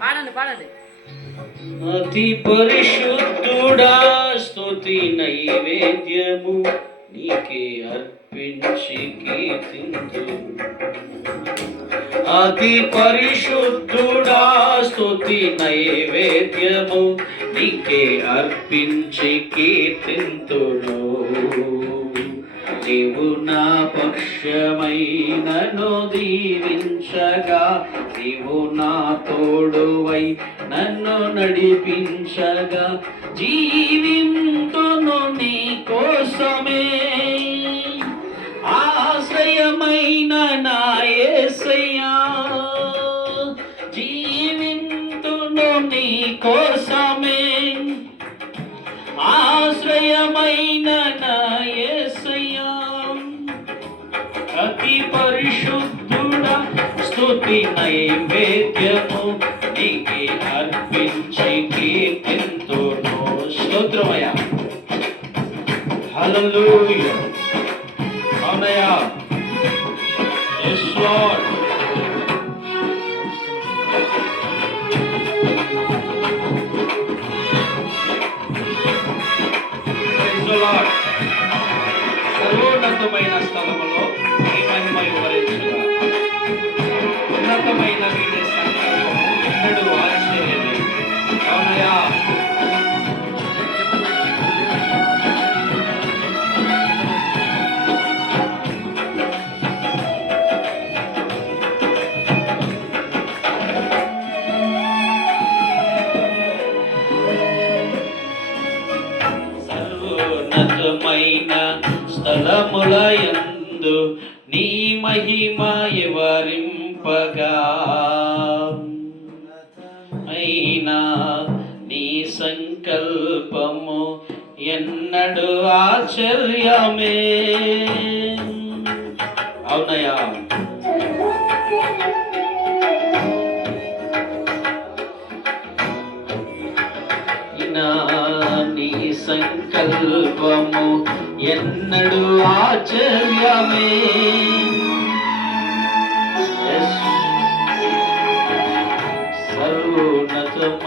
పాడండి పాడండి. అతి పరిశుద్ధుడా స్తుతి నైవేద్యము నీకే అర్పించి కీర్తింతు అతి పరిశుద్ధుడా స్తుతి నైవేద్యము నీకే అర్పించి కీర్తింతుడు నీవు నా పక్షమైనను దీవించగా నీవు నా తోడువై నన్ను నడిపించగా జీవింతును నీ కోసమే. ఆశ్రయమైన నా యేసయ్యా జీవింతును నీ కోసం உடையார் వివరింపగా అయినా నీ సంకల్పము ఎన్నడు ఆశ్చర్యమే. అవునయా నా నీ సంకల్పము ఎన్నడు ఆశ్చర్యమే.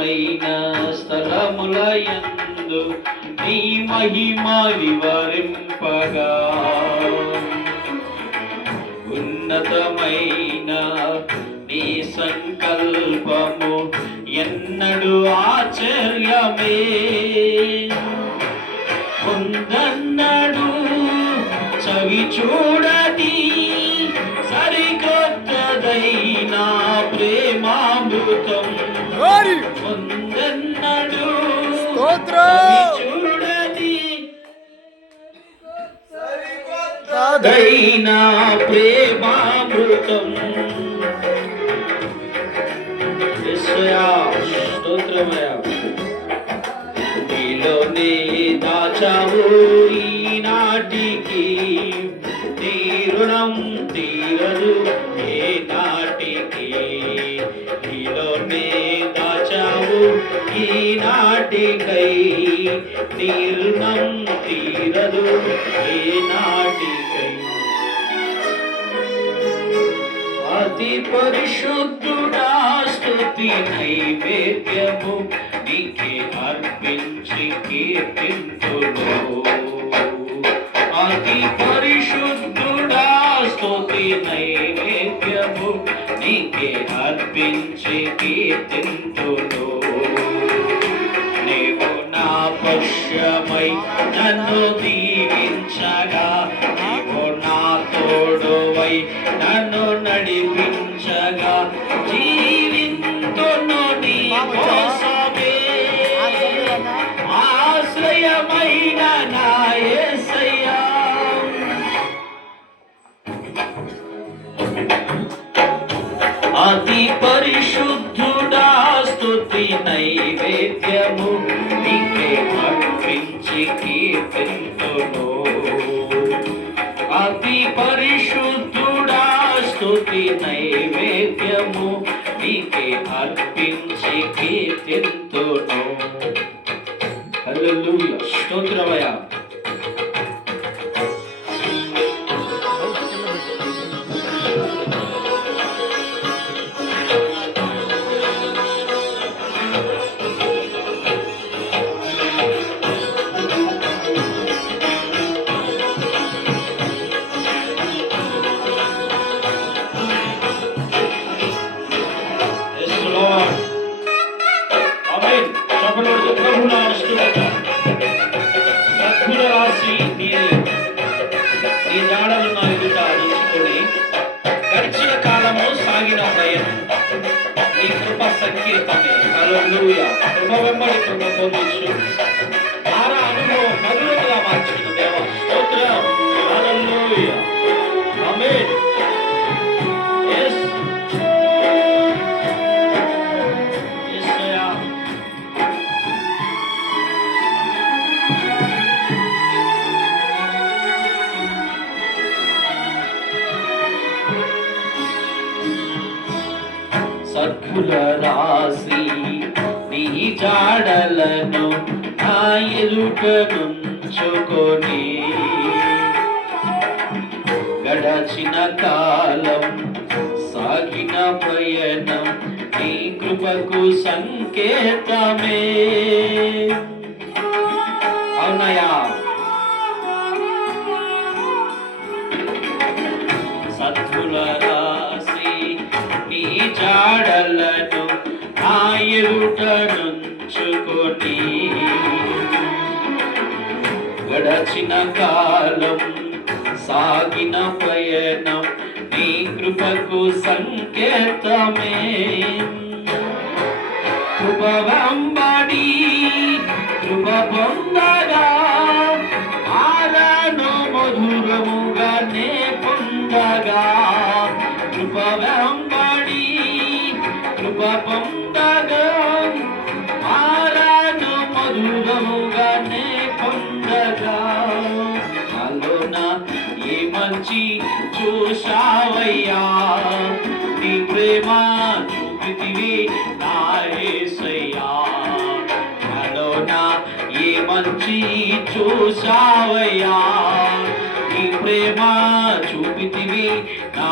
సర్వోన్నతమైన స్థలముల యందు నీ మహిమ వివరింపగా ఉన్నతమైన నీ సంకల్పము ఎన్నడు ఆశ్చర్యమే. ఉందన్నడు చవి చూడది సరికొత్తదై దైనా ప్రేమామృతం. యేసయ్యా, స్తోత్రమయ్యా. నీలోనే దాచావు ఈనాటికి. నీ రుణం తీరదు. ఈనాటికై నీ రుణం తీరదు ఏ నాటికై. అతి పరిశుద్ధుడా స్థుతి నైవేద్యము నీకే అర్పించి కీర్తింతును. అతి పరిశుద్ధుడా స్థుతి నైవేద్యము నీకే అర్పించి కీర్తింతును. Yeah, mate. అర్పించి సద్గుల రాసి నీ జాడలను నా ఎదుట నుంచుకొని గడచిన కాలం సాగిన పయనం నీ కృపకు సంకేతమే. అవునయా జాడలను ఆయుట నుంచుకొని గడచిన కాలం సాగిన పయనం నీ కృపకు సంకేతమే. కృప వెంబడి కృప పొందగా ఆలను మధురముగా నే పొందగా కృప కృప పొందగా ఆలను మధురముగా నే పొందగా ఏ మంచి చూశావయ్యా. నీ ప్రేమ చూపితివి నా యేసయ్యా ఏ మంచి చూశావయ్యా. నీ ప్రేమ చూపితివి నా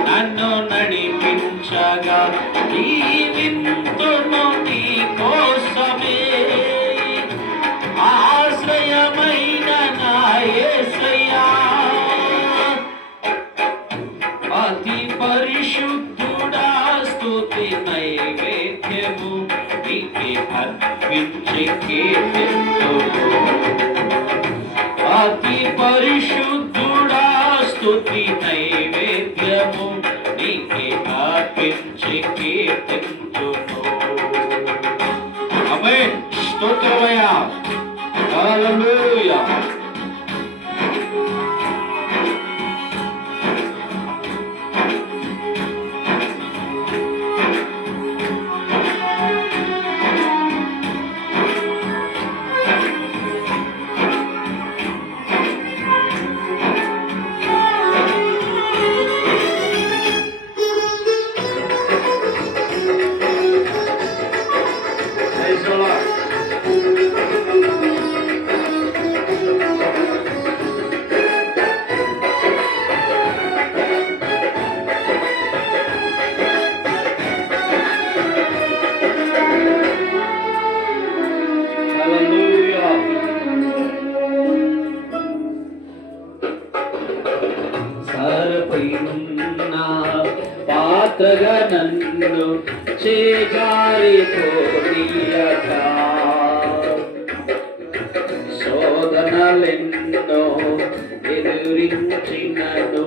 నీకే అతి పరిశుద్ధుడా స్థుతి నైవేద్యము నీకే అర్పించి స్తోత్రమయ్యా. Hallelujah. నన్ను చేజారిపోనీయక శోధనలెన్నో ఎదురించినను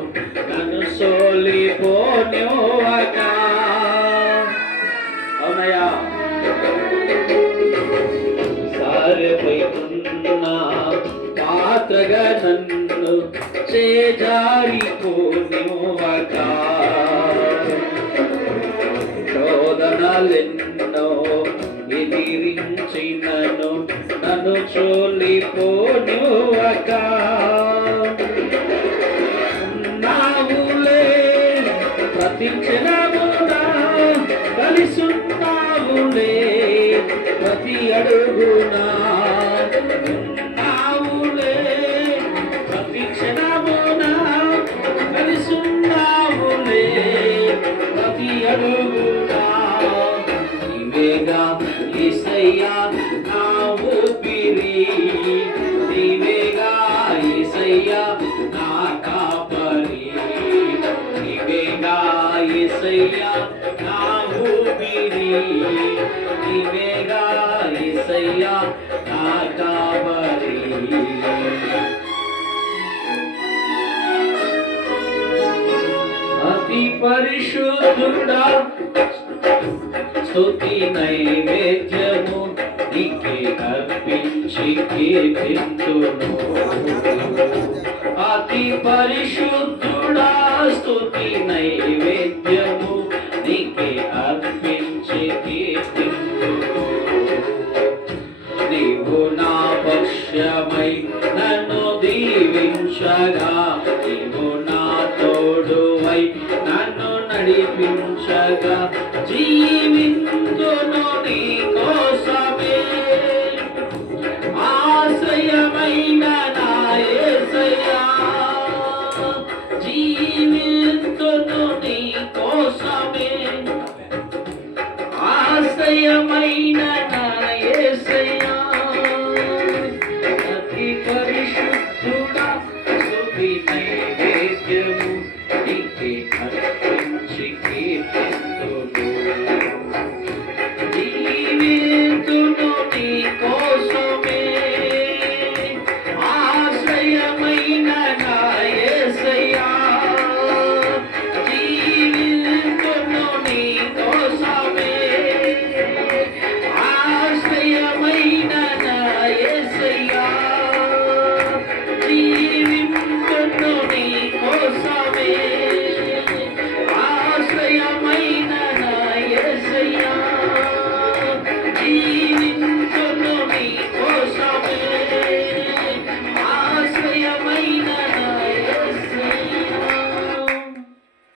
నన్ను సోలిపోనివ్వక. అవునయ్యా. సారిపోతున్న పాత్రగా నన్ను చేజారిపోనివ్వక శోధనలెన్నో ఎదిరించినను నన్ను చోలిపోను అక నావులే ప్రతి కలిసున్నావులే ప్రతి అడుగునా. ఏసయ్యా నా ఊపిరి నీవేగా ఏసయ్యా నా కాపరి అతి పరిశుద్ధుడా స్తుతి నైవేద్యము నీకే అర్పించి కీర్తింతును అతి పరిశుద్ధుడా స్తుతి నైవేద్యము నీకే అర్పించి కీర్తింతును నీవు నా పక్షమై నన్ను దీవించగా నీవు నా తోడువై నన్ను నడిపించగా జీవింతును నీ కోసమే. ఆశయమై నిత్యము నీకే అర్పించి కీర్తితో